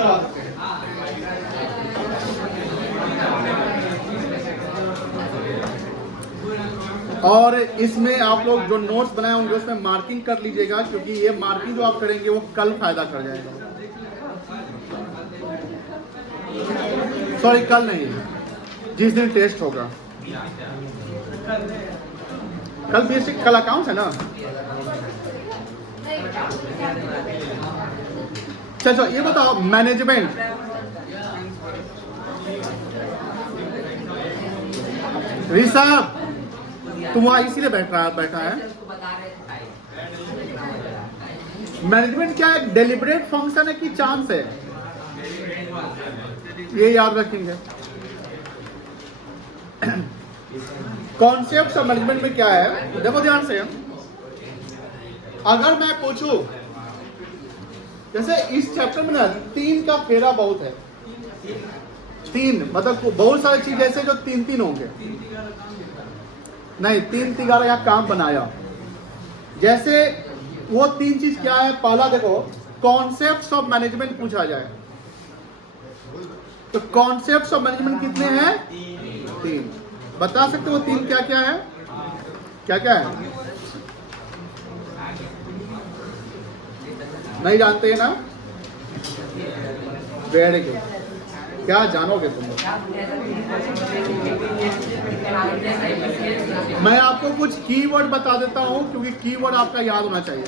करा सकते हैं। और इसमें आप लोग जो नोट्स बनाए होंगे उसमें मार्किंग कर लीजिएगा, क्योंकि ये मार्किंग जो आप करेंगे वो कल फायदा कर जाएगा। सॉरी, कल नहीं, जिस दिन टेस्ट होगा। कल बेसिक, कल अकाउंट्स है ना। चलो ये बताओ, मैनेजमेंट, ऋषभ तुम वहां इसीलिए बैठा है। मैनेजमेंट क्या है? डेलिब्रेट फंक्शन है कि चांस है? ये याद रखेंगे। कॉन्सेप्ट ऑफ मैनेजमेंट में क्या है, देखो ध्यान से। अगर मैं पूछूं, जैसे इस चैप्टर में ना 3 का फेरा बहुत है। 3 मतलब बहुत सारी चीज ऐसे जो 3 होंगे, नहीं 3 तिगारा यहाँ काम बनाया। जैसे वो 3 चीज क्या है? पहला देखो, कॉन्सेप्ट्स ऑफ मैनेजमेंट पूछा जाए तो कॉन्सेप्ट्स ऑफ मैनेजमेंट कितने हैं? 3। बता सकते हो 3 क्या क्या है? क्या क्या है? नहीं जानते हैं ना? वेरी गुड, क्या जानोगे तुम लोग? मैं आपको कुछ कीवर्ड बता देता हूं, क्योंकि कीवर्ड आपका याद होना चाहिए।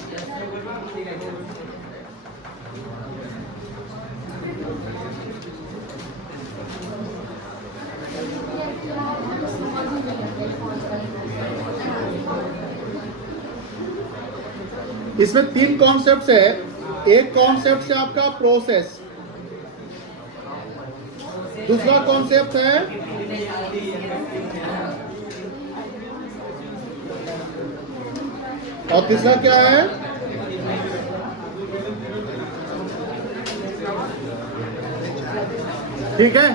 इसमें 3 कॉन्सेप्ट्स है। एक कॉन्सेप्ट है आपका प्रोसेस, दूसरा कॉन्सेप्ट है और तीसरा क्या है? ठीक है।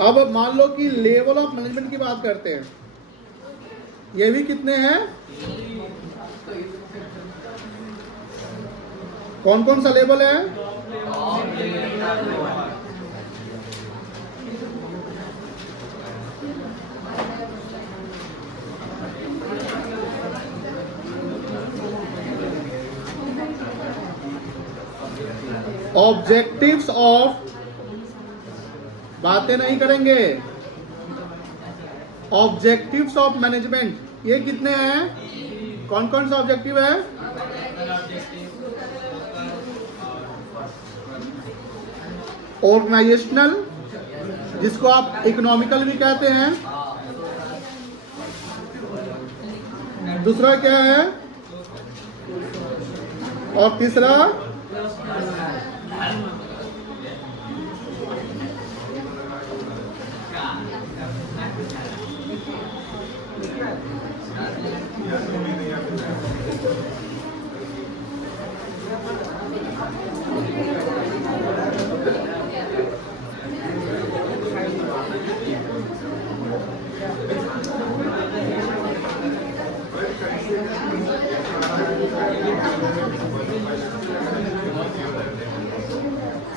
अब मान लो कि लेवल ऑफ मैनेजमेंट की बात करते हैं। ये भी कितने हैं? कौन कौन सा लेवल है? ऑब्जेक्टिव्स ऑफ, बातें नहीं करेंगे, ऑब्जेक्टिव्स ऑफ मैनेजमेंट ये कितने हैं? कौन कौन सा ऑब्जेक्टिव है? ऑर्गेनाइजेशनल, जिसको आप इकोनॉमिकल भी कहते हैं। दूसरा क्या है? और तीसरा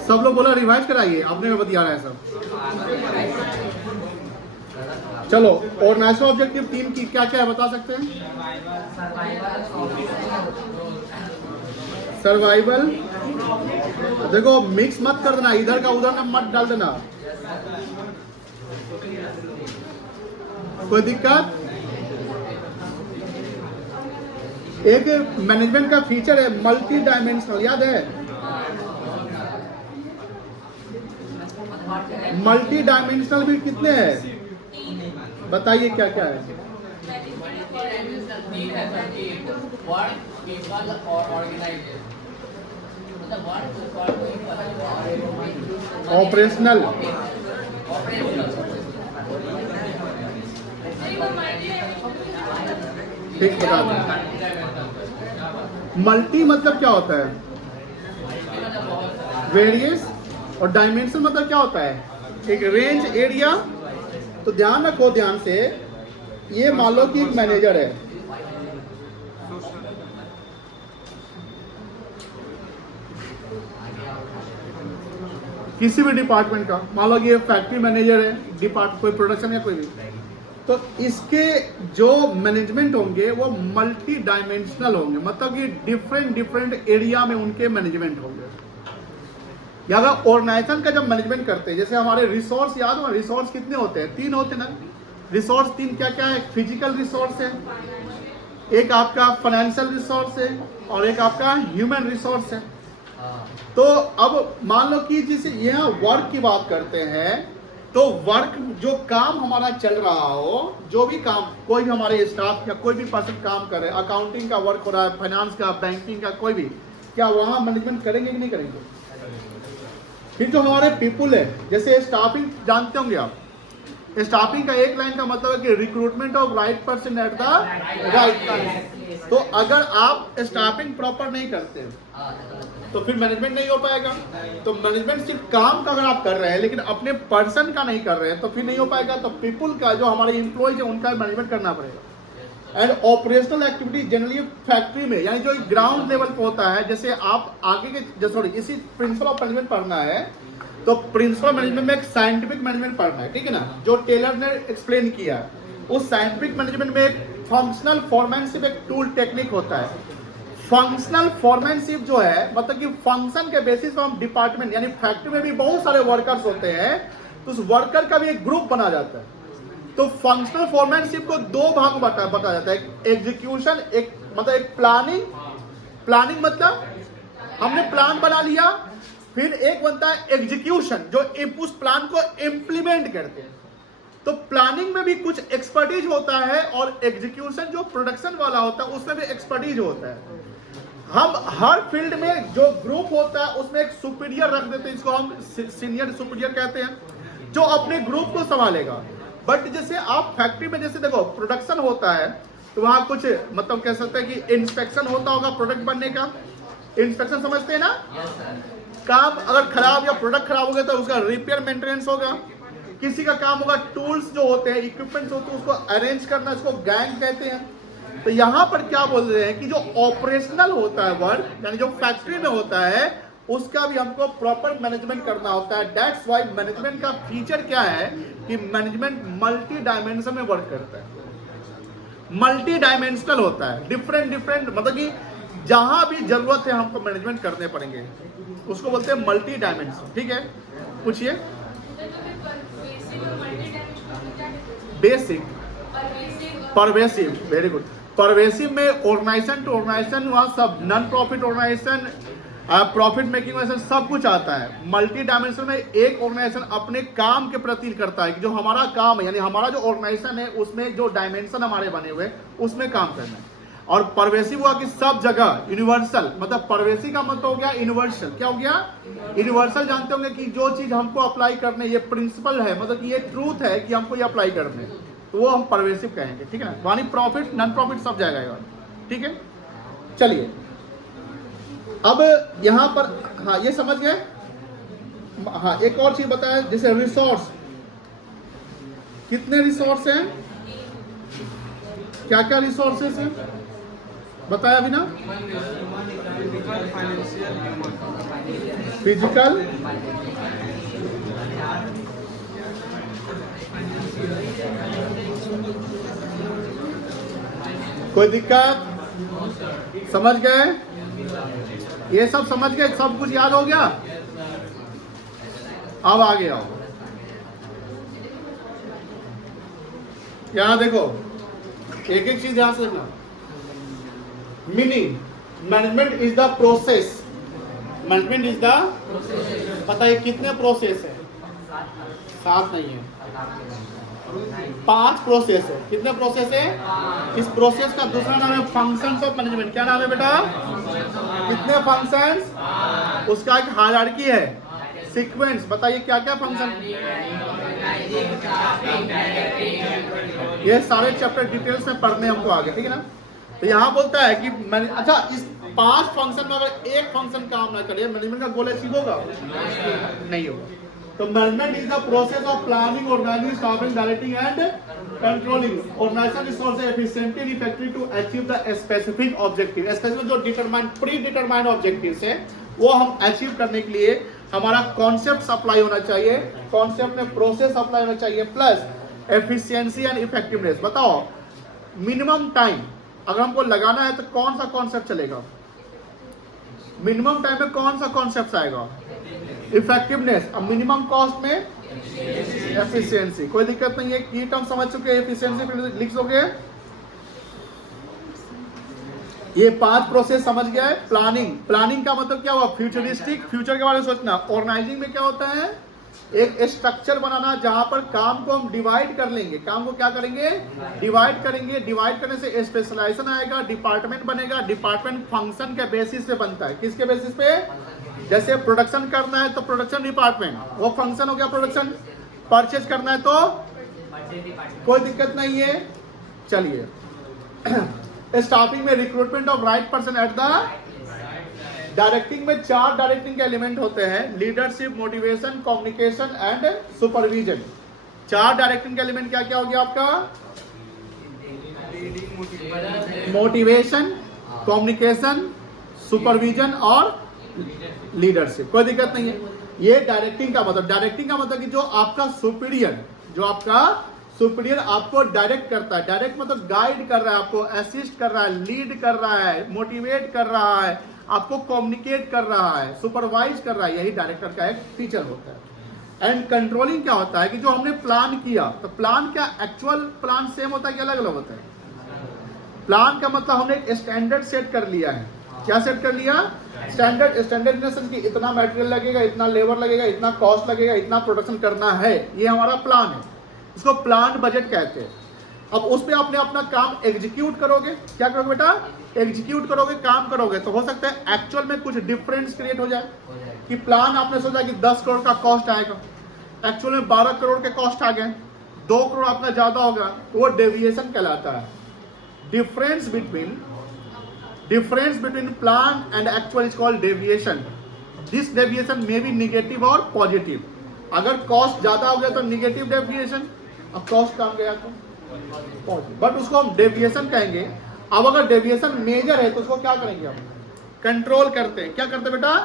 सब लोग बोला रिवाइज कराइए, आपने में बतिया रहा है सब। चलो, और नेशनल ऑब्जेक्टिव 3 की क्या क्या है बता सकते हैं? सर्वाइवल, देखो मिक्स मत कर देना, इधर का उधर में मत डाल देना, कोई दिक्कत? एक मैनेजमेंट का फीचर है मल्टी डायमेंशनल, याद है? मल्टी डायमेंशनल भी कितने हैं? बताइए क्या क्या है? ऑपरेशनल, ठीक बता दो। मल्टी मतलब क्या होता है? वेरियस, और डायमेंशन मतलब क्या होता है? एक रेंज, एरिया। तो ध्यान रखो, ध्यान से, ये मान लो कि एक मैनेजर है, किसी भी डिपार्टमेंट का, मान लो ये फैक्ट्री मैनेजर है, डिपार्ट कोई प्रोडक्शन या कोई भी, तो इसके जो मैनेजमेंट होंगे वो मल्टी डायमेंशनल होंगे, मतलब कि डिफरेंट डिफरेंट एरिया में उनके मैनेजमेंट होंगे। या अगर ऑर्गेनाइजेशन का जब मैनेजमेंट करते हैं, जैसे हमारे रिसोर्स, याद हो रिसोर्स कितने होते हैं? 3 होते हैं ना। रिसोर्स 3 क्या क्या है? फिजिकल रिसोर्स है, एक आपका फाइनेंशियल रिसोर्स है, और एक आपका ह्यूमन रिसोर्स है। तो अब मान लो कि जिसे यहाँ वर्क की बात करते हैं, तो वर्क जो काम हमारा चल रहा हो, जो भी काम, कोई भी हमारे स्टाफ या कोई भी पर्सन काम करे, अकाउंटिंग का वर्क हो रहा है, फाइनेंस का, बैंकिंग का, कोई भी, क्या वहाँ मैनेजमेंट करेंगे कि नहीं करेंगे? फिर जो हमारे पीपुल है, जैसे स्टाफिंग जानते होंगे आप, स्टाफिंग का एक लाइन का मतलब है कि recruitment of right person at the right time. तो अगर आप स्टाफिंग प्रॉपर नहीं करते तो फिर मैनेजमेंट नहीं हो पाएगा। तो मैनेजमेंट सिर्फ काम का अगर आप कर रहे हैं लेकिन अपने पर्सन का नहीं कर रहे हैं तो फिर नहीं हो पाएगा। तो पीपुल का, जो हमारे एम्प्लॉयज है, उनका मैनेजमेंट करना पड़ेगा। And operational activity generally factory में, यानी जो ग्राउंड लेवल पे होता है, जैसे आप आगे के सॉरी इसी प्रिंसिपल ऑफ मैनेजमेंट पढ़ना है, तो प्रिंसिपल मैनेजमेंट में एक साइंटिफिक मैनेजमेंट पढ़ना है, ठीक है ना, जो टेलर ने एक्सप्लेन किया। उस साइंटिफिक मैनेजमेंट में एक फंक्शनल फोरमैनशिप एक टूल टेक्निक होता है। फंक्शनल फोरमैनशिप जो है, मतलब कि फंक्शन के बेसिस पर हम डिपार्टमेंट, यानी फैक्ट्री में भी बहुत सारे वर्कर्स होते हैं, तो उस वर्कर का भी एक ग्रुप बना जाता है। तो फंक्शनल फोरमैनशिप को 2 भाग में बांटा जाता है, एक एग्जीक्यूशन, एक मतलब एक प्लानिंग मतलब हमने प्लान बना लिया, फिर एक बनता है एग्जीक्यूशन, जो उस प्लान को इम्प्लीमेंट करते हैं। तो प्लानिंग में भी कुछ एक्सपर्टीज होता है, और एग्जीक्यूशन जो प्रोडक्शन वाला होता है उसमें भी एक्सपर्टीज होता है। हम हर फील्ड में जो ग्रुप होता है उसमें एक सुपीरियर रख देते हैं, इसको हम सीनियर सुपीरियर कहते हैं, जो अपने ग्रुप को संभालेगा। बट जैसे आप फैक्ट्री में, जैसे देखो प्रोडक्शन होता है, तो वहां कुछ मतलब कह सकते हैं कि इंस्पेक्शन होता होगा प्रोडक्ट बनने का। इंस्पेक्शन समझते हैं ना? काम अगर खराब या प्रोडक्ट खराब हो गया तो उसका रिपेयर मेंटेनेंस होगा। किसी का काम होगा, टूल्स जो होते हैं, इक्विपमेंट्स होते हैं, उसको अरेंज करना, इसको गैंग कहते हैं। तो यहाँ पर क्या बोल रहे हैं कि जो ऑपरेशनल होता है वर्क, यानी जो फैक्ट्री में होता है, उसका भी हमको प्रॉपर मैनेजमेंट करना होता है। दैट्स व्हाई मैनेजमेंट का फीचर क्या है कि मैनेजमेंट मल्टी डायमेंशन में वर्क करता है, मल्टी डायमेंशनल होता है, डिफरेंट मतलब कि जहां भी जरूरत है हमको मैनेजमेंट करने पड़ेंगे, उसको बोलते हैं मल्टी डायमेंशन। ठीक है, पूछिए। Basic, pervasive, very good. Pervasive में ऑर्गेनाइजेशन टू ऑर्गेनाइजेशन, वहां सब non profit organisation, profit making organisation, सब कुछ आता है। मल्टी डायमेंशन में एक ऑर्गेनाइजेशन अपने काम के प्रति करता है कि जो हमारा काम है, यानी हमारा जो ऑर्गेनाइजेशन है उसमें जो डायमेंशन हमारे बने हुए उसमें काम करना है। और परवेसिव हुआ कि सब जगह, यूनिवर्सल, मतलब परवेसिव का मतलब हो गया यूनिवर्सल। क्या हो गया? यूनिवर्सल। जानते होंगे कि जो चीज हमको अप्लाई करने, ये प्रिंसिपल है, मतलब कि ये ट्रूथ है कि हमको ये अप्लाई करने, तो वो हम परवेसिव कहेंगे। ठीक है ना, वानी प्रॉफिट नॉन प्रॉफिट सब जाएगा। ठीक है, चलिए अब यहां पर, हाँ ये समझ गए। हाँ एक और चीज बताया, जैसे रिसोर्स, कितने रिसोर्स हैं, क्या क्या रिसोर्सेस हैं बताया अभी ना? फिजिकल, कोई दिक्कत? समझ गए? ये सब समझ गए? सब कुछ याद हो गया? अब आगे आओ, यहां देखो, एक एक चीज ध्यान से रखना। Meaning, management is the process, management is the, पता है कितने प्रोसेस है? 7 नहीं है, 5 प्रोसेस है। कितने प्रोसेस है? इस प्रोसेस का दूसरा नाम है फंक्शंस ऑफ मैनेजमेंट। क्या नाम है बेटा? कितने फंक्शंस? उसका एक हायरार्की है, सीक्वेंस। बताइए क्या क्या फंक्शन? ये सारे चैप्टर डिटेल्स में पढ़ने हमको आगे, ठीक है ना। तो यहाँ बोलता है कि अच्छा, इस 5 फंक्शन में अगर एक फंक्शन काम ना करे, मैनेजमेंट का गोल अचीव होगा? नहीं होगा। तो management is the process of planning, organising, staffing, directing and controlling organisation resources efficiently and effectively to achieve the specific objective. Specific जो डिटरमाइंड, प्री डिटरमाइंड ऑब्जेक्टिव्स है, वो हम अचीव करने के लिए हमारा कॉन्सेप्ट अप्लाई होना चाहिए, कॉन्सेप्ट में प्रोसेस अप्लाई होना चाहिए, प्लस एफिशिएंसी एंड इफेक्टिवनेस। बताओ मिनिमम टाइम अगर हमको लगाना है तो कौन सा कॉन्सेप्ट चलेगा? मिनिमम टाइम में कौन सा कॉन्सेप्ट आएगा? इफेक्टिवनेस। अब मिनिमम कॉस्ट में एफिशिएंसी। कोई दिक्कत नहीं है, की टर्म समझ चुके हैं, एफिशिएंसी फिर लिख दोगे। ये 5 प्रोसेस समझ गया है। प्लानिंग, प्लानिंग का मतलब क्या हुआ? फ्यूचरिस्टिक, फ्यूचर के बारे में सोचना। ऑर्गेनाइजिंग में क्या होता है? एक स्ट्रक्चर बनाना जहां पर काम को हम डिवाइड कर लेंगे, काम को क्या करेंगे? डिवाइड करेंगे। डिवाइड करने से स्पेशलाइजेशन आएगा, डिपार्टमेंट बनेगा। डिपार्टमेंट फंक्शन के बेसिस पे बनता है। किसके बेसिस पे? जैसे प्रोडक्शन करना है तो प्रोडक्शन डिपार्टमेंट, वो फंक्शन हो गया प्रोडक्शन। परचेज करना है तो कोई दिक्कत नहीं है। चलिए स्टाफिंग में recruitment of right person at the directing में 4 डायरेक्टिंग के एलिमेंट होते हैं, leadership, motivation, communication and supervision. 4 directing के एलिमेंट क्या क्या हो गया आपका? मोटिवेशन, कम्युनिकेशन, सुपरविजन और लीडरशिप। कोई दिक्कत नहीं है। ये डायरेक्टिंग का मतलब, डायरेक्टिंग का मतलब कि जो आपका सुपीरियर, जो आपका सुपीरियर आपको डायरेक्ट करता है। डायरेक्ट मतलब गाइड कर रहा है, आपको असिस्ट कर रहा है, लीड कर रहा है, मोटिवेट कर रहा है, आपको कम्युनिकेट कर रहा है, सुपरवाइज कर रहा है। यही डायरेक्टर का एक फीचर होता है। एंड कंट्रोलिंग क्या होता है कि जो हमने प्लान किया, तो प्लान क्या एक्चुअल प्लान सेम होता है कि अलग अलग होता है? प्लान का मतलब हमने एक स्टैंडर्ड सेट कर लिया है। क्या सेट कर लिया? Standard. Standard in the sense कि इतना मटेरियल लगेगा, इतना लेबर लगेगा, इतना कॉस्ट लगेगा, इतना प्रोडक्शन करना है, ये हमारा प्लान है। इसको प्लान बजट कहते हैं। अब उस पे आपने अपना काम एग्जीक्यूट करोगे। क्या करोगे बेटा? एग्जीक्यूट करोगे, काम करोगे। तो हो सकता है एक्चुअल में कुछ डिफरेंस क्रिएट हो जाए कि प्लान आपने सोचा कि 10 करोड़ का कॉस्ट आएगा, एक्चुअल में 12 करोड़ के कॉस्ट आ गए, 2 करोड़ आपका ज्यादा होगा, तो वो डेविएशन कहलाता है। Difference between plan and actual is called deviation. This deviation may be negative और पॉजिटिव। अगर कॉस्ट ज्यादा हो गया तो निगेटिव डेविएशन, अब कॉस्ट कम गया तो पॉजिटिव, बट उसको हम डेविएशन कहेंगे। अब अगर डेविएशन मेजर है तो उसको क्या करेंगे? हम कंट्रोल करते हैं। क्या करते हैं बेटा?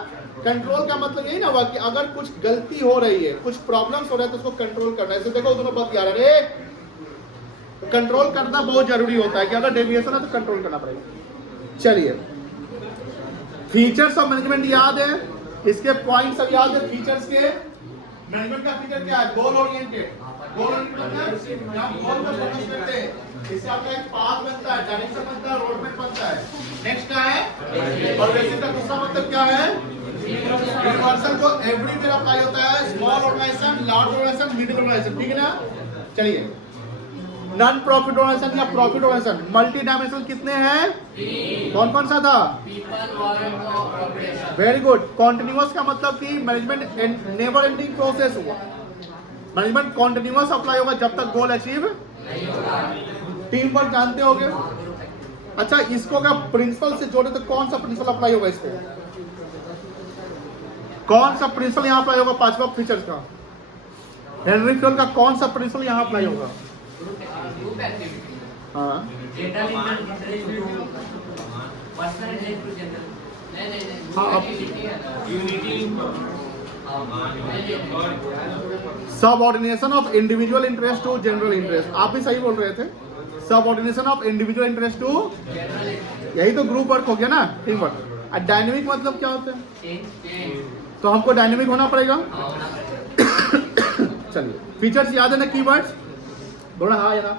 कंट्रोल का मतलब यही ना हुआ कि अगर कुछ गलती हो रही है, कुछ प्रॉब्लम्स हो रहे हैं तो उसको कंट्रोल करना है। देखो दोनों बात यार, अरे कंट्रोल करना बहुत जरूरी होता है कि अगर डेविएशन है तो कंट्रोल करना पड़ेगा। चलिए फीचर्स ऑफ मैनेजमेंट याद है, इसके पॉइंट सब याद है। फीचर्स के मैनेजमेंट का फीचर क्या है? Goal oriented. गोल ओरिएंटेड मतलब जब गोल को फोकस करते हैं, इससे आपका एक पाथ बनता है, डायरेक्शन बनता है, रोड मैप बनता है। नेक्स्ट क्या है? परवेसिव का दूसरा मतलब क्या है? यूनिवर्सल को एवरीवेयर अप्लाई होता है। Small organisation, large organisation, middle organisation, ठीक है ना? चलिए नॉन प्रॉफिट ऑर्गेनाइजेशन या प्रॉफिट ऑर्गेनाइजेशन, मल्टी डायमेंशनल कितने हैं? कौन कौन सा था? Very good. कॉन्टिन्यूअस का मतलब कि मैनेजमेंट नेवर एंडिंग प्रोसेस हुआ। मैनेजमेंट कॉन्टिन्यूअस अप्लाई होगा जब तक गोल अचीव। टीम वर्क जानते होगे। अच्छा इसको अगर प्रिंसिपल से जोड़े तो कौन सा प्रिंसिपल अप्लाई होगा? इसको कौन सा प्रिंसिपल यहाँ अप्लाई होगा? 5वां फीचर्स का हेनरी फील्ड का कौन सा प्रिंसिपल यहाँ अप्लाई होगा? हाँ subordination of individual interest to general interest. आप भी सही बोल रहे थे। Subordination of individual interest to, यही तो ग्रुप वर्क हो गया ना, टीम वर्क। डायनेमिक मतलब क्या होता है? तो हमको डायनेमिक होना पड़ेगा। चलिए फीचर्स याद है ना, कीवर्ड्स बोला हाँ या ना?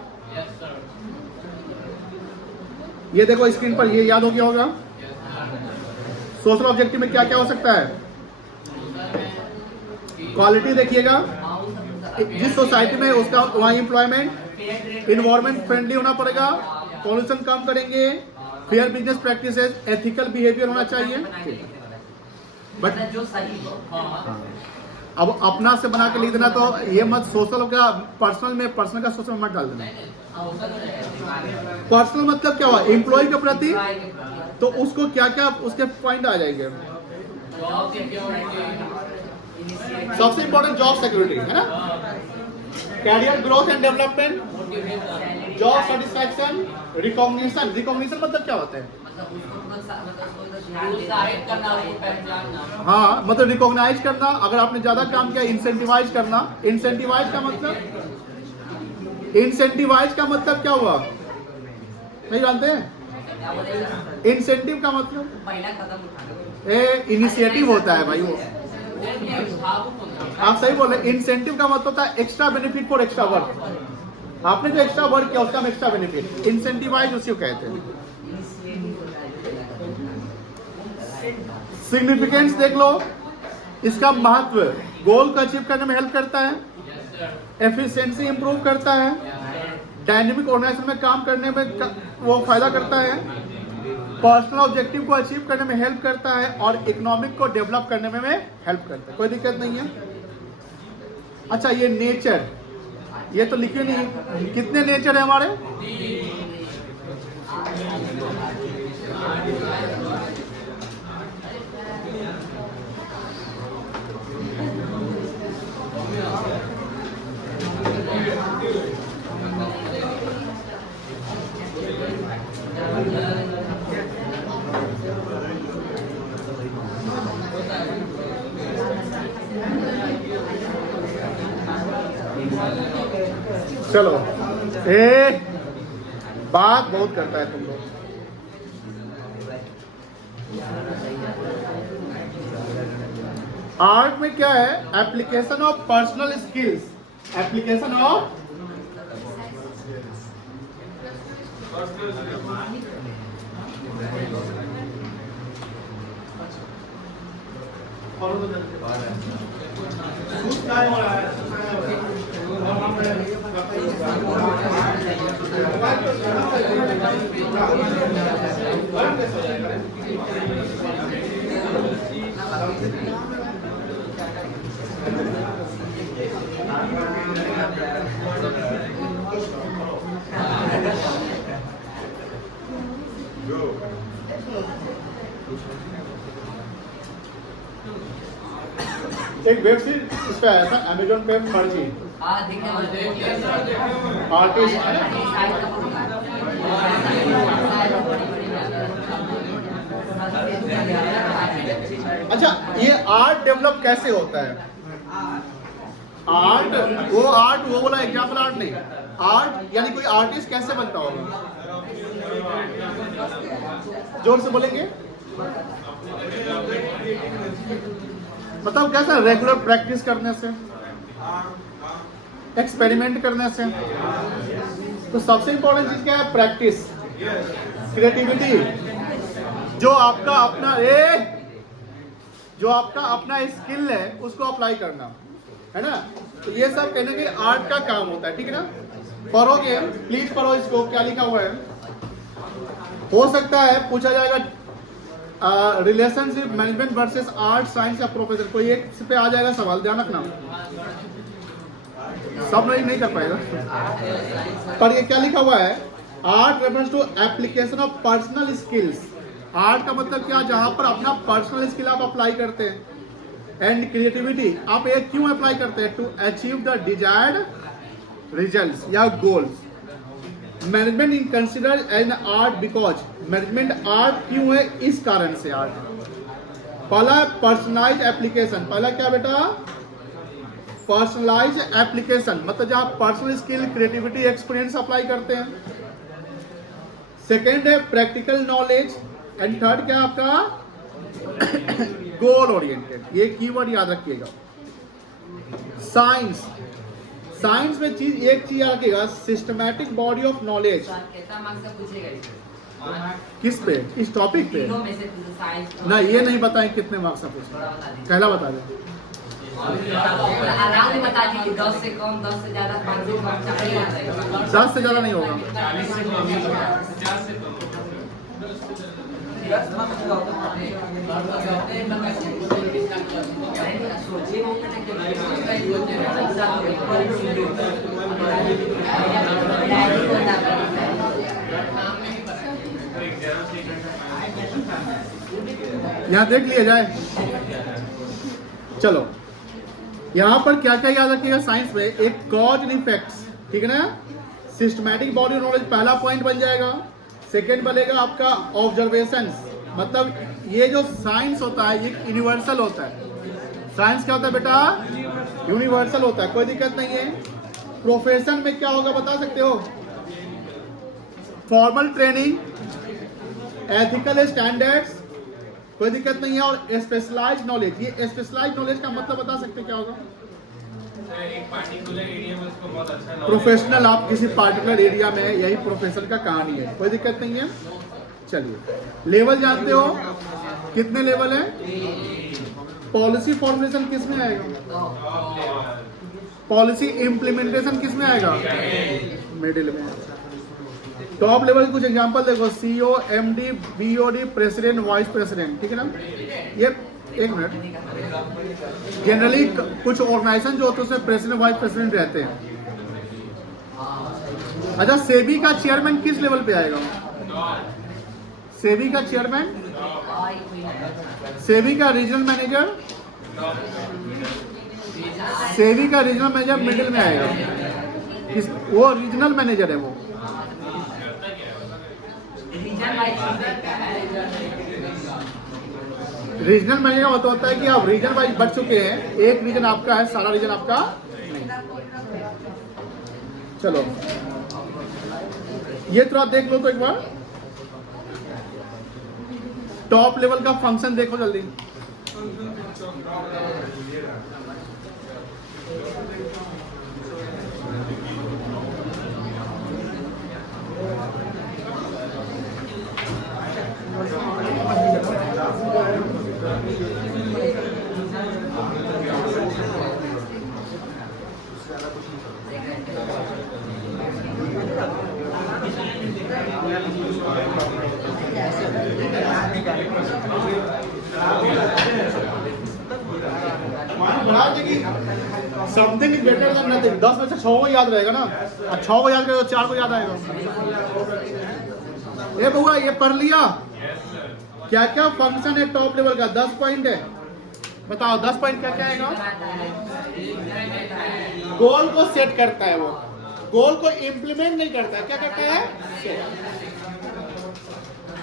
ये देखो स्क्रीन पर, ये याद हो गया होगा। सोशल ऑब्जेक्टिव में क्या क्या हो सकता है? क्वालिटी देखिएगा, जिस सोसाइटी में उसका वहाँ एम्प्लॉयमेंट, इन्वायरमेंट फ्रेंडली होना पड़ेगा, पॉल्यूशन कम करेंगे, fair business practices, ethical behaviour होना चाहिए। बट जो सही अब अपना से बना के लिख देना, तो ये मत सोशल का पर्सनल में, पर्सनल का सोशल में मत डाल देना। पर्सनल मतलब क्या हुआ? एम्प्लॉय के प्रति, तो उसको क्या क्या उसके पॉइंट आ जाएंगे। सबसे इंपॉर्टेंट जॉब सिक्योरिटी है ना, career growth and development, job satisfaction, recognition. Recognition मतलब क्या होता है? हाँ मतलब रिकॉग्नाइज करना, अगर आपने ज्यादा काम किया इंसेंटिवाइज करना। इंसेंटिवाइज का मतलब, इंसेंटिवाइज का मतलब क्या हुआ, नहीं जानते हैं? इंसेंटिव का मतलब इनिशिएटिव होता है भाई, वो आप सही बोले। इंसेंटिव का मतलब होता है extra benefit for extra work. आपने जो एक्स्ट्रा वर्क किया उसका एक्स्ट्रा बेनिफिट, इंसेंटिवाइज उसी को कहते हैं। सिग्निफिकेंस देख लो, इसका महत्व गोल को अचीव करने में हेल्प करता है, एफिशिएंसी इंप्रूव करता है, डायनेमिक ऑर्गेनाइजेशन में काम करने में वो फायदा करता है, पर्सनल ऑब्जेक्टिव को अचीव करने में हेल्प करता है, और इकोनॉमिक को डेवलप करने में हेल्प करता है। कोई दिक्कत नहीं है। अच्छा ये नेचर, ये तो लिखे नहीं, कितने नेचर है हमारे? चलो बात बहुत करता है तुम लोग। आर्ट में क्या है? Application of personal skills, application of एक वेब सीरीज इस पे आया था अमेजोन पे, फर्जी आर्टिस्ट। अच्छा ये आर्ट डेवलप कैसे होता है? आर्ट वो वाला एग्जाम्पल आर्ट नहीं, आर्ट यानी कोई आर्टिस्ट कैसे बनता होगा? जोर से बोलेंगे। मतलब कैसा? रेगुलर प्रैक्टिस करने से, एक्सपेरिमेंट करने से। तो सबसे इंपॉर्टेंट चीज क्या है? Practice, creativity. जो आपका अपना स्किल है उसको अप्लाई करना है ना। तो ये सब कहने के आर्ट का काम होता है, ठीक है ना। पढ़ोगे, प्लीज पढ़ो इसको, क्या लिखा हुआ है। हो सकता है पूछा जाएगा relationship management versus art science या प्रोफेशन, कोई एक पे आ जाएगा सवाल, ध्यान रखना। सब नहीं कर पाएगा। पर ये क्या लिखा हुआ है? Art reference to application of personal skills. Art का मतलब क्या? जहां पर अपना पर्सनल स्किल आप अप्लाई करते हैं। एंड क्रिएटिविटी, आप ये क्यों अप्लाई करते हैं? To achieve the desired results या goals. Management in consider an art because, management art क्यों है? इस कारण से आर्ट। पहला पर्सनलाइज एप्लीकेशन, पहला क्या बेटा? पर्सनलाइज एप्लीकेशन, मतलब जहां personal skill, creativity, experience apply करते हैं। सेकेंड है प्रैक्टिकल नॉलेज, एंड थर्ड क्या आपका? Goal oriented. ये कीवर्ड याद रखिएगा। साइंस, साइंस में एक चीज याद रखिएगा, सिस्टमैटिक बॉडी ऑफ नॉलेज। किस पे? इस टॉपिक पे ना, ये नहीं बताएं कितने मार्क्स आप पूछे, पहला बता दें। बता दीजिए 10 से कम, 10 से ज्यादा, 5 से कम, 10 से ज्यादा नहीं होगा। यहाँ देख लिया जाए। चलो यहाँ पर क्या क्या याद रखिएगा साइंस में? एक कॉज एंड इफेक्ट्स, ठीक है ना। सिस्टमैटिक बॉडी नॉलेज पहला पॉइंट बन जाएगा। सेकेंड बोलेगा आपका ऑब्जर्वेशन, मतलब ये जो साइंस होता है ये यूनिवर्सल होता है। साइंस क्या होता है बेटा? यूनिवर्सल होता है, कोई दिक्कत नहीं है। प्रोफेशन में क्या होगा बता सकते हो? फॉर्मल ट्रेनिंग, एथिकल स्टैंडर्ड्स, कोई दिक्कत नहीं है। और स्पेशलाइज्ड नॉलेज, ये स्पेशलाइज्ड नॉलेज का मतलब बता सकते क्या होगा? एक पार्टिकुलर एरिया में उसको बहुत अच्छा knowledge प्रोफेशनल, आप किसी पार्टिकुलर एरिया में है, यही प्रोफेशन का कहानी है, कोई दिक्कत नहीं है। चलिए, लेवल जानते हो कितने लेवल है? पॉलिसी फॉर्मुलेशन किस में आएगा? पॉलिसी इम्प्लीमेंटेशन किस में आएगा? मिडिल में। टॉप लेवल के कुछ एग्जांपल देखो, CEO, MD, BOD, president, vice president, ठीक है ना? ये एक मिनट, जनरली कुछ ऑर्गेनाइजेशन जो होते हैं उसमें प्रेसिडेंट वाइस प्रेसिडेंट रहते हैं। अच्छा, सेबी का चेयरमैन किस लेवल पे आएगा? सेबी का चेयरमैन, सेबी का रीजनल मैनेजर, सेबी का रीजनल मैनेजर मिडिल में आएगा। वो रीजनल मैनेजर है वो। रीजनल मैनेजर का मतलब होता है कि आप रीजन वाइज बढ़ चुके हैं, एक रीजन आपका है, सारा रीजन आपका नहीं। चलो ये थोड़ा देख लो तो एक बार, टॉप लेवल का फंक्शन देखो जल्दी। Something is better than nothing. 10 में से 6 को याद रहेगा ना, और 6 को याद करेगा तो 4 को याद आएगा। ये बउआ ये पढ़ लिया? क्या क्या फंक्शन है टॉप लेवल का? 10 पॉइंट है, बताओ 10 पॉइंट क्या क्या आएगा? गोल को सेट करता है, वो गोल को इम्प्लीमेंट नहीं करता है, क्या करता है?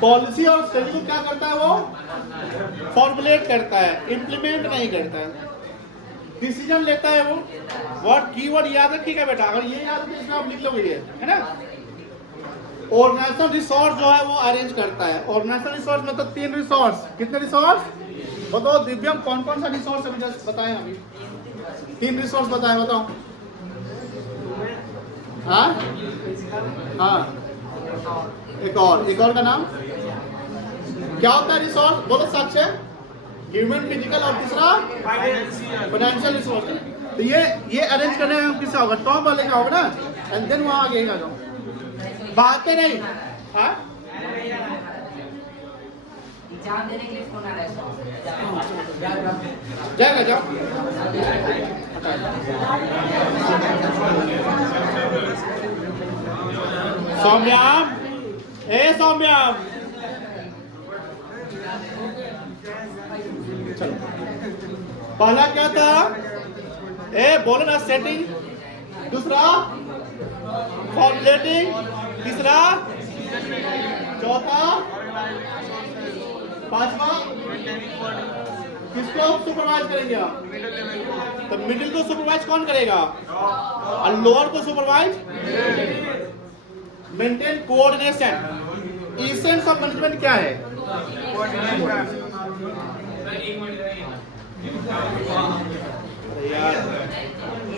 पॉलिसी और स्ट्रेटजी को क्या करता है? वो फॉर्मुलेट करता है, इम्प्लीमेंट नहीं करता है। डिसीजन लेता है वो। वर्ड कीवर्ड याद रखिएगा बेटा, अगर ये याद है तो इसमें आप लिख लोगे ये, है ना? ऑर्गेनाइजेशनल रिसोर्स जो है वो अरेंज करता है। ऑर्गेनाइजेशनल रिसोर्स मतलब 3 रिसोर्स। कितने रिसोर्स बताओ? दिव्यम कौन कौन सा रिसोर्स है बताएं अभी? 3 रिसोर्स बताएं, बताओ। हाँ हाँ, एक और का नाम क्या होता है? रिसोर्स बोलो सच है, ह्यूमन, फिजिकल, और तीसरा फाइनेंशियल रिसोर्स। तो ये अरेंज करने में किसका होगा? टॉप वाले का होगा ना, एंड देन वहां आगे आ जाओ, बातें नहीं। हाँ एग्जाम देने के लिए फोन आ रहा है, जाएगा जाओ। सौम्याम, ए सौम्याम, चलो पहला क्या था? ए बोलो ना, सेटिंग, दूसरा फॉर्मुलेटिंग, तीसरा, चौथा, पांचवा किसको सुपरवाइज करेंगे आप? तो मिडिल को सुपरवाइज कौन करेगा और लोअर को supervise? Maintain coordination. Essence of management क्या है? यार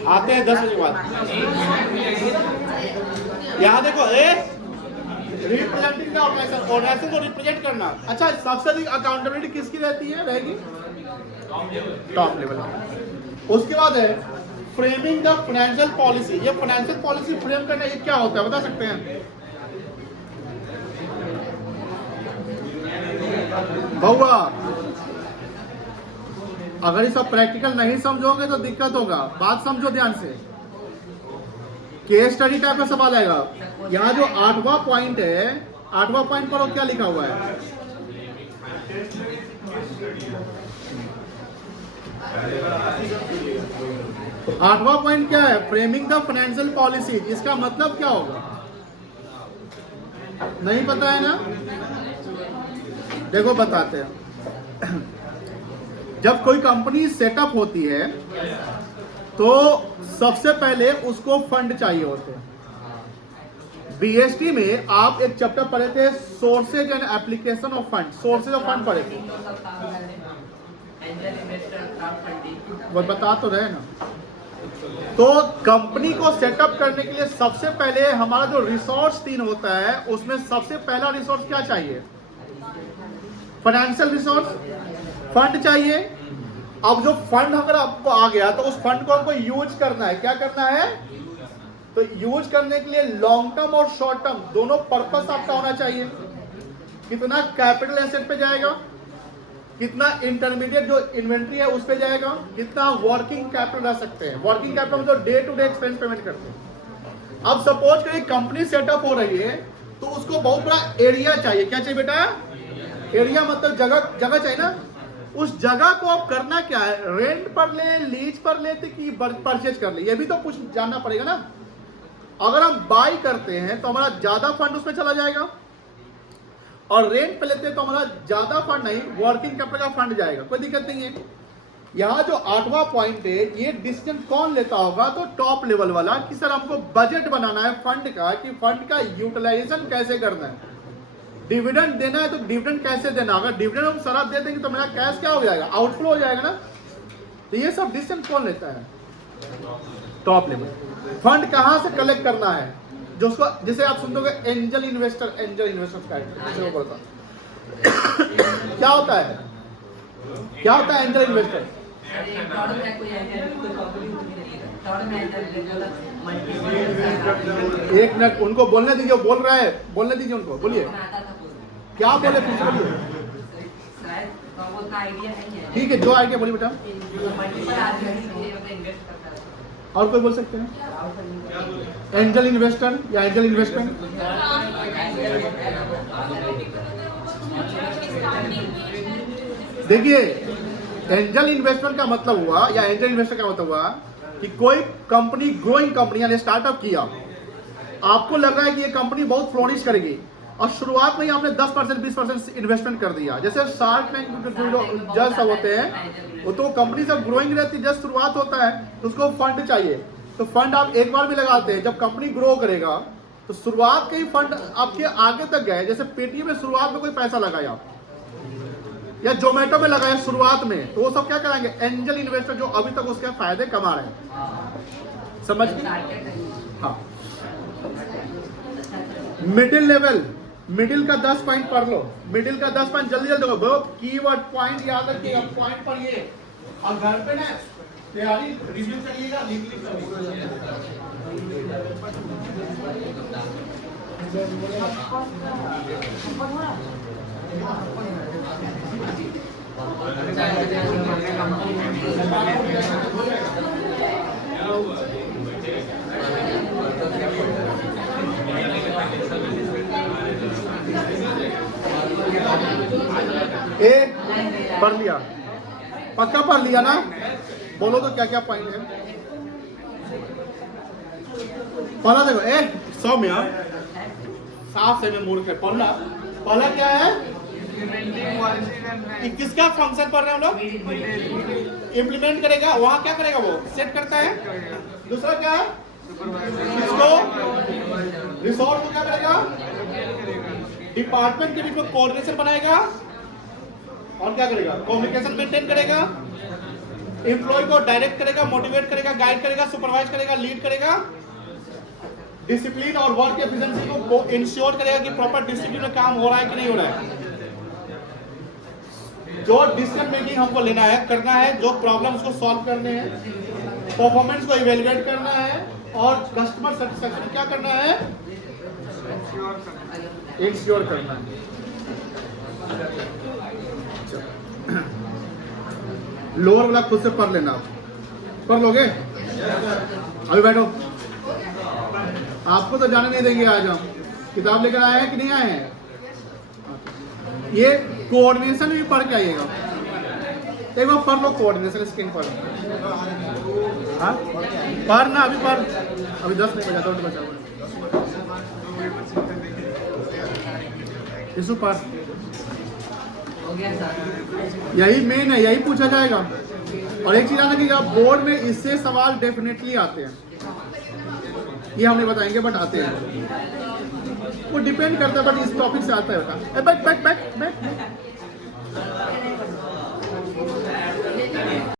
आते हैं 10 बजे के बाद। यहाँ देखो, रिप्रेजेंटिंग द ऑर्गेनाइजेशन, ऑर्गेनाइजेशन को रिप्रेजेंट करना। अच्छा, सबसे अधिक अकाउंटेबिलिटी किसकी रहती है? रहेगी टॉप लेवल। उसके बाद है फ्रेमिंग द फाइनेंशियल पॉलिसी। ये फाइनेंशियल पॉलिसी फ्रेम करना ये क्या होता है बता सकते हैं? बउआ अगर ये सब प्रैक्टिकल नहीं समझोगे तो दिक्कत होगा। बात समझो ध्यान से, केस स्टडी टाइप का सवाल आएगा। यहाँ जो 8वां पॉइंट है, 8वां पॉइंट पर क्या लिखा हुआ है? आठवां पॉइंट क्या है? Framing the financial policy. इसका मतलब क्या होगा? नहीं पता है ना? देखो बताते हैं। जब कोई कंपनी सेटअप होती है तो सबसे पहले उसको फंड चाहिए होते हैं। बीएसटी में आप एक चैप्टर पढ़े थे, sources and application of fund, sources of fund पढ़े थे, वो बता तो रहे ना। तो कंपनी को सेटअप करने के लिए सबसे पहले हमारा जो रिसोर्स 3 होता है उसमें सबसे पहला रिसोर्स क्या चाहिए? फाइनेंशियल रिसोर्स, फंड चाहिए। अब जो फंड अगर आपको आ गया तो उस फंड को हमको यूज करना है। क्या करना है? तो यूज करने के लिए लॉन्ग टर्म और शॉर्ट टर्म दोनों पर्पस आपका होना चाहिए। कितना कैपिटल एसेट पे जाएगा, कितना इंटरमीडिएट जो इन्वेंट्री है उस पे जाएगा, कितना वर्किंग कैपिटल रह सकते हैं। वर्किंग कैपिटल जो day to day expense payment करते हैं। अब सपोज करिए कंपनी सेटअप हो रही है तो उसको बहुत बड़ा एरिया चाहिए। क्या चाहिए बेटा? एरिया मतलब जगह चाहिए ना। उस जगह को आप करना क्या है? रेंट पर ले, लीज पर लेते कि परचेज कर ले, ये भी तो कुछ जानना पड़ेगा ना। अगर हम बाई करते हैं तो हमारा ज्यादा फंड उसमें चला जाएगा, और रेंट पे लेते हैं तो हमारा ज्यादा फंड नहीं, वर्किंग कैपिटल का फंड जाएगा। कोई दिक्कत नहीं है। यहाँ जो 8वां पॉइंट है, ये डिसीजन कौन लेता होगा? तो टॉप लेवल वाला, कि सर हमको बजट बनाना है फंड का, कि फंड का यूटिलाइजेशन कैसे करना है। डिविडेंड देना है तो डिविडेंड कैसे देना। अगर डिविडेंड हम शराब दे देंगे तो मेरा कैश क्या हो जाएगा? आउटफ्लो हो जाएगा ना। तो ये सब डिसीजन कौन लेता है? Top level. फंड कहां से कलेक्ट करना है? जो उसको, जैसे आप सुनते हो एंजल इन्वेस्टर, एंजल इन्वेस्टर क्या होता है? क्या होता है एंजल इन्वेस्टर? एक मिनट उनको बोलने दीजिए, बोल रहा है, बोलने दीजिए उनको, बोलिए क्या बोले, कुछ बोलिए। ठीक है, जो आइडिया बोलिए बेटा। और कोई बोल सकते हैं? एंजल इन्वेस्टर या एंजल इन्वेस्टमेंट? देखिए, एंजल इन्वेस्टमेंट का मतलब हुआ, या एंजल इन्वेस्टर का मतलब हुआ कि कोई कंपनी, ग्रोइंग कंपनी यानी स्टार्टअप किया, आपको लग रहा है कि ये कंपनी बहुत फ्लोरिश करेगी, और शुरुआत में ही आपने 10% 20% इन्वेस्टमेंट कर दिया। जैसे शार्क टैंक जो जज सब होते हैं, वो तो कंपनी सब ग्रोइंग रहती है, जब शुरुआत होता है तो उसको फंड चाहिए। तो फंड आप एक बार भी लगाते हैं, जब कंपनी ग्रो करेगा तो शुरुआत के ही फंड आपके आगे तक गए। जैसे पेटीएम में शुरुआत में कोई पैसा लगाया या जोमेटो में लगाया शुरुआत में, तो वो सब क्या कराएंगे? एंजल इन्वेस्टर, जो अभी तक उसके फायदे कमा रहे हैं। समझ गए? हाँ। मिडिल लेवल, मिडिल का 10 पॉइंट पढ़ लो। मिडिल का 10 पॉइंट जल्दी जल्दी देखो, कीवर्ड पॉइंट याद रखिएगा, पॉइंट पढ़िए और घर पे ना तैयारी रिव्यू करिएगा, पढ़ लिया, पक्का पढ़ लिया ना? बोलो तो क्या क्या पॉइंट है? पहला देखो, सौम्या साफ से में मूर्ख है। पहला क्या है कि किसका फंक्शन पढ़ रहे हैं हम लोग? इम्प्लीमेंट करेगा, वहां क्या करेगा? वो सेट करता है। दूसरा क्या है? इसको रिसोर्स को क्या करेगा? डिपार्टमेंट के बीच में कोऑर्डिनेशन बनाएगा, और क्या करेगा? कम्युनिकेशन मेंटेन करेगा, एम्प्लॉय को डायरेक्ट करेगा, मोटिवेट करेगा, गाइड करेगा, सुपरवाइज करेगा, लीड करेगा, डिसिप्लिन और वर्क एफिशिएंसी को इंश्योर करेगा कि प्रॉपर डिसिप्लिन में काम हो रहा है कि नहीं हो रहा है। जो डिसीजन मेकिंग हमको लेना है, करना है, जो प्रॉब्लम्स को सॉल्व करने हैं, परफॉर्मेंस को इवेलुएट करना है, और कस्टमर सेटिस्फैक्शन क्या करना है? इंश्योर करना है। लोअर वाला खुद से पढ़ लेना, पढ़ लोगे? अभी बैठो, आपको तो जाने नहीं देंगे। आज हम किताब लेकर आए हैं कि नहीं आए हैं? ये कोऑर्डिनेशन भी पढ़ के आइएगा। एक बार पढ़ लो कोऑर्डिनेशन, स्किल पढ़। हाँ पढ़ना, अभी पढ़, अभी 10 नहीं बजा, 2 बचा। इस ऊपर हो गया सर। यही मेन है, यही पूछा जाएगा। और एक चीज आना कि बोर्ड में इससे सवाल डेफिनेटली आते हैं, ये हम नहीं बताएंगे बट आते हैं, वो डिपेंड करता है, बट इस टॉपिक से आता है। बैठ बैठ बैठ बैठ।